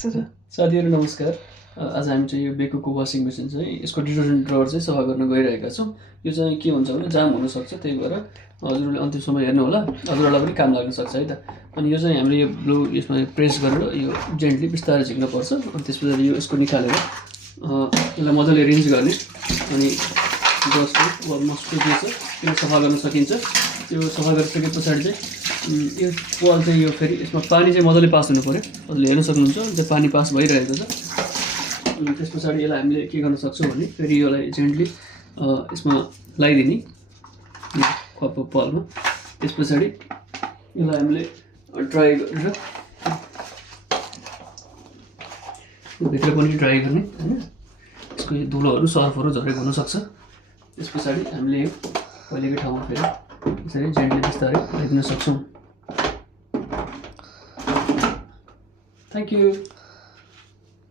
साथीहरू नमस्कार। आज हामी चाहिँ यो बेकोको वासिङ मेसिन चाहिँ यसको डिटर्जेन्ट ड्रवर चाहिँ सफा गर्न गइरहेका छौँ। यो चाहिँ के हुन्छ भने जाम हुनसक्छ, त्यही भएर हजुरहरूले अन्तिमसम्म हेर्नु होला, हजुरहरूलाई पनि काम लाग्न सक्छ है त। अनि यो चाहिँ हामीले यो ब्लू यसमा प्रेस गरेर यो जेन्टली बिस्तारै झिक्नुपर्छ। अनि त्यस पछाडि यो यसको निकालेर यसलाई मजाले रिन्च गर्ने अनि ब्रसले अलमोस्ट के छ त्यसले सफा गर्न सकिन्छ। त्यो सफा गरिसके पछाडि चाहिँ यो वाल चाहिँ यो फेरि यसमा पानी चाहिँ मजाले पास हुनु पऱ्यो। हजुरले हेर्न सक्नुहुन्छ त्यो पानी पास भइरहेको छ। अनि त्यस पछाडि यसलाई हामीले के गर्न सक्छौँ भने फेरि यसलाई जेन्टली यसमा लगाइदिने कप पालमा। त्यस पछाडि यसलाई हामीले ड्राई गरेर भित्र पनि ड्राई गर्ने होइन। यसको यो धुलोहरू सर्फहरू झरेको हुनसक्छ। त्यस पछाडि हामीले पहिलेकै ठाउँमा फेरि यसरी जेन्टली बिस्तारै लगाइदिन सक्छौँ। Thank you.